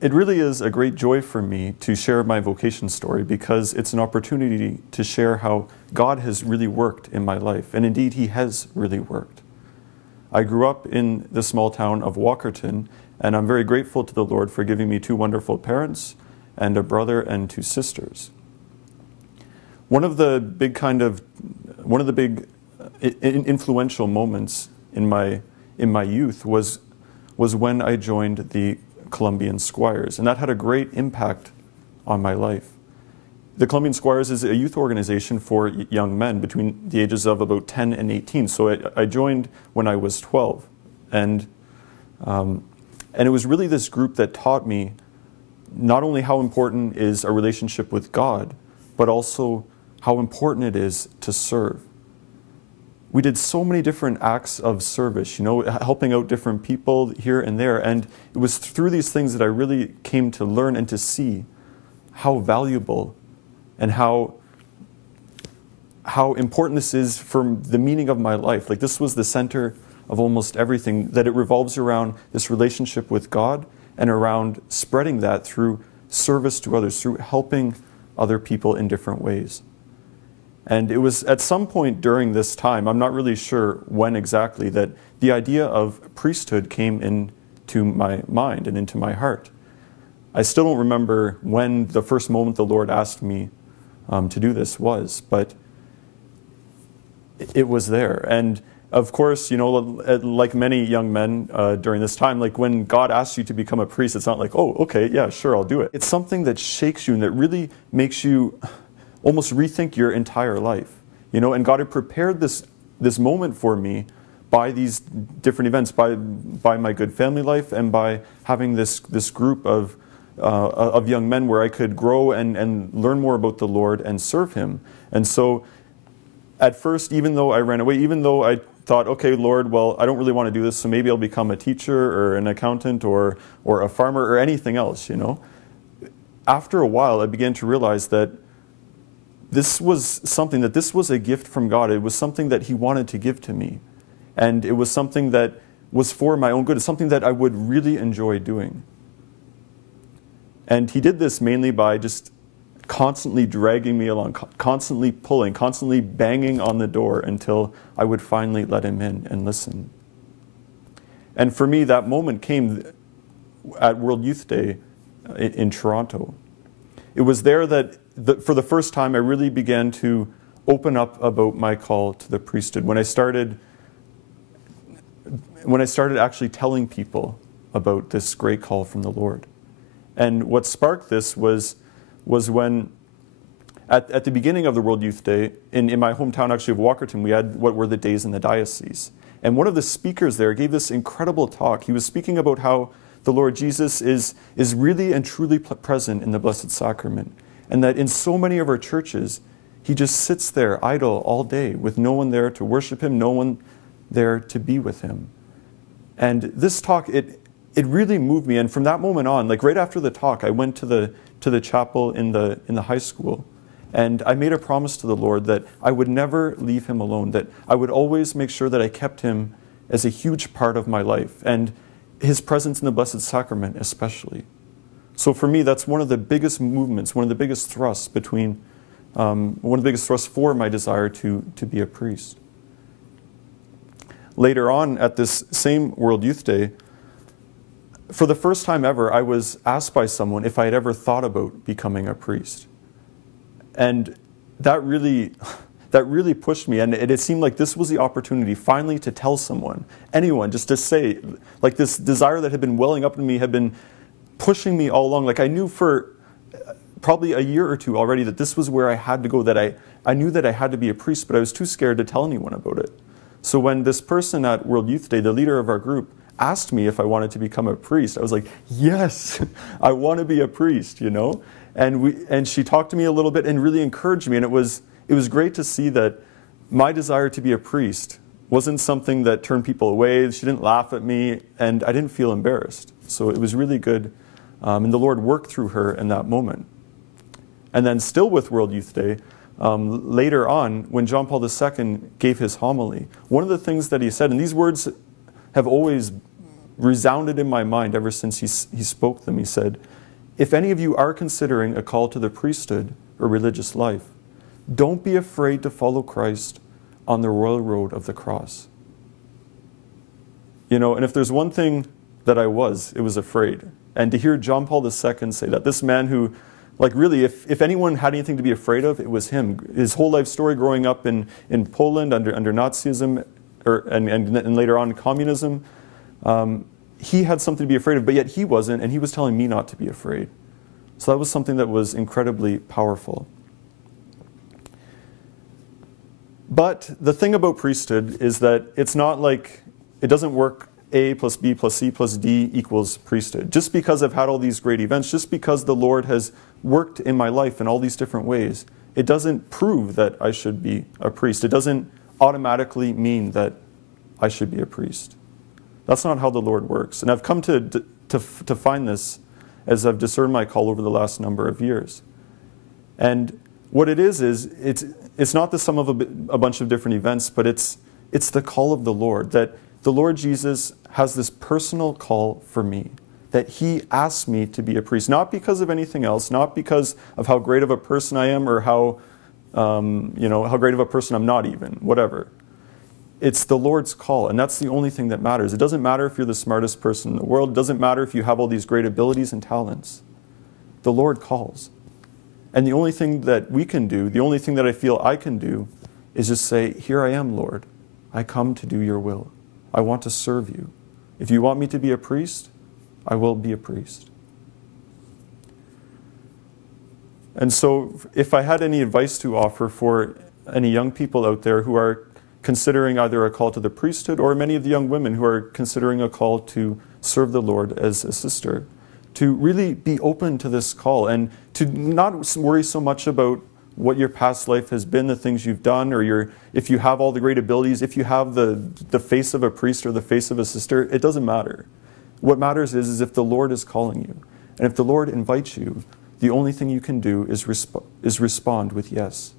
it really is a great joy for me to share my vocation story because it's an opportunity to share how God has really worked in my life. And indeed, He has really worked. I grew up in the small town of Walkerton, and I'm very grateful to the Lord for giving me two wonderful parents and a brother and two sisters. One of the big influential moments in my youth was when I joined the Columbian Squires, and that had a great impact on my life. The Columbian Squires is a youth organization for young men between the ages of about 10 and 18. So I joined when I was 12, and it was really this group that taught me not only how important is a relationship with God, but also how important it is to serve. We did so many different acts of service, helping out different people here and there. And it was through these things that I really came to learn and to see how valuable and how important this is for the meaning of my life. Like, this was the center of almost everything, that it revolves around this relationship with God and around spreading that through service to others, through helping other people in different ways. And it was at some point during this time, I'm not really sure when exactly, that the idea of priesthood came into my mind and into my heart. I still don't remember when the first moment the Lord asked me to do this was, but it was there. And of course, like many young men during this time, like when God asks you to become a priest, it's not like, oh, okay, yeah, sure, I'll do it. It's something that shakes you and that really makes you almost rethink your entire life, and God had prepared this moment for me by these different events, by my good family life, and by having this group of young men where I could grow and learn more about the Lord and serve Him. And so, at first, even though I ran away, even though I thought, okay, Lord, well, I don't really want to do this, so maybe I'll become a teacher or an accountant or a farmer or anything else, After a while, I began to realize that this was a gift from God. It was something that He wanted to give to me. And it was something that was for my own good. It's something that I would really enjoy doing. And He did this mainly by just constantly dragging me along, constantly pulling, constantly banging on the door until I would finally let Him in and listen. And for me, that moment came at World Youth Day in Toronto. It was there that for the first time, I really began to open up about my call to the priesthood. When I started actually telling people about this great call from the Lord. And what sparked this was when, at the beginning of the World Youth Day, in my hometown actually of Walkerton, we had what were the days in the diocese. And one of the speakers there gave this incredible talk. He was speaking about how the Lord Jesus is really and truly present in the Blessed Sacrament. And that in so many of our churches, He just sits there idle all day with no one there to worship Him, no one there to be with Him. And this talk, it really moved me. And from that moment on, like right after the talk, I went to the chapel in the high school. And I made a promise to the Lord that I would never leave Him alone, that I would always make sure that I kept Him as a huge part of my life, and His presence in the Blessed Sacrament especially. So for me, that's one of the biggest movements, one of the biggest thrusts for my desire to be a priest. Later on at this same World Youth Day, for the first time ever, I was asked by someone if I had ever thought about becoming a priest. And that really pushed me, and it seemed like this was the opportunity finally to tell someone, anyone, just to say, like this desire that had been welling up in me had been pushing me all along. Like I knew for probably a year or two already that this was where I had to go, that I knew that I had to be a priest, but I was too scared to tell anyone about it. So when this person at World Youth Day, the leader of our group, asked me if I wanted to become a priest, I was like, yes, I want to be a priest, And she talked to me a little bit and really encouraged me, and it was great to see that my desire to be a priest wasn't something that turned people away. She didn't laugh at me, and I didn't feel embarrassed. So it was really good. And the Lord worked through her in that moment. And then still with World Youth Day, later on, when John Paul II gave his homily, one of the things that he said, and these words have always resounded in my mind ever since he spoke them. He said, if any of you are considering a call to the priesthood or religious life, don't be afraid to follow Christ on the royal road of the cross. You know, and if there's one thing that it was afraid. And to hear John Paul II say that, this man who, like really, if anyone had anything to be afraid of, it was him. His whole life story growing up in Poland under Nazism, and later on communism, he had something to be afraid of, but yet he wasn't, and he was telling me not to be afraid. So that was something that was incredibly powerful. But the thing about priesthood is that it's not like, it doesn't work A plus B plus C plus D equals priesthood. Just because I've had all these great events, just because the Lord has worked in my life in all these different ways, it doesn't prove that I should be a priest. It doesn't automatically mean that I should be a priest. That's not how the Lord works. And I've come to find this as I've discerned my call over the last number of years. And what it is it's not the sum of a bunch of different events, but it's the call of the Lord, that the Lord Jesus has this personal call for me, that he asks me to be a priest, not because of anything else, not because of how great of a person I am or how great of a person I'm not even, whatever. It's the Lord's call, and that's the only thing that matters. It doesn't matter if you're the smartest person in the world. It doesn't matter if you have all these great abilities and talents. The Lord calls. And the only thing that we can do, the only thing that I feel I can do, is just say, here I am, Lord. I come to do your will. I want to serve you. If you want me to be a priest, I will be a priest. And so if I had any advice to offer for any young people out there who are considering either a call to the priesthood, or many of the young women who are considering a call to serve the Lord as a sister, to really be open to this call and to not worry so much about what your past life has been, the things you've done, or if you have all the great abilities, if you have the face of a priest or the face of a sister, it doesn't matter. What matters is if the Lord is calling you. And if the Lord invites you, the only thing you can do is respond with yes.